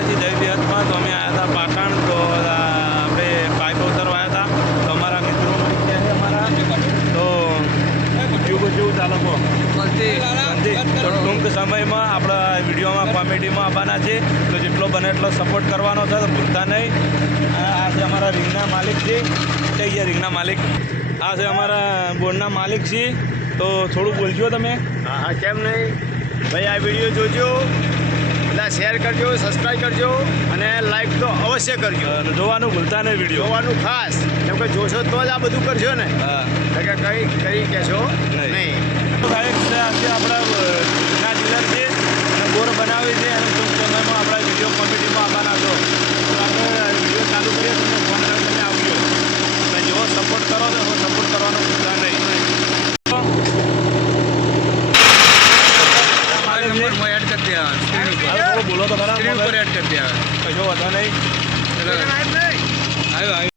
માતાજી જય વિહતમાં. તો અમે આવ્યા હતા પાટણ. તો આપણે પાઇપો ઉતરવા આવ્યા હતા. તો અમારા મિત્રો ત્યાં છે અમારા. તો કેવું ચાલો કહો. તો ટૂંક સમયમાં આપણા વિડીયોમાં કોમેડીમાં આવવાના છે. તો જેટલો બને એટલો સપોર્ટ કરવાનો છે. તો ભૂલતા નહીં. આ છે અમારા રિંગના માલિક છે. થઈ ગયા રિંગના માલિક. આ છે અમારા બોર્ડના માલિક છે. તો થોડું બોલજો તમે. હા કેમ નહીં ભાઈ, આ વિડીયો જોજો, બધા શેર કરજો, સબસ્ક્રાઈબ કરજો અને લાઈક તો અવશ્ય કરજો. અને જોવાનું ભૂલતા નહીં વિડીયો. જોવાનું ખાસ, કેમ કે જોશો તો જ આ બધું કરશો ને. હા કે કઈ કહેશો નહીં. સાહેબ આજે આપણા ના ડીલર છે અને બોર બનાવે છે અને ટૂંક સમયમાં આપણા વિડીયો કોમેડીમાં આવવાના છો. તો આપણે વિડીયો ચાલુ કરીએ તમને ફોન કરીને તમે આવજો. અને જેવો સપોર્ટ કરો તો એવો સપોર્ટ કરવાનો ભૂલતા નહીં. બોલો તો ખરા. એડ કરી દે. કશો વધો નહીં.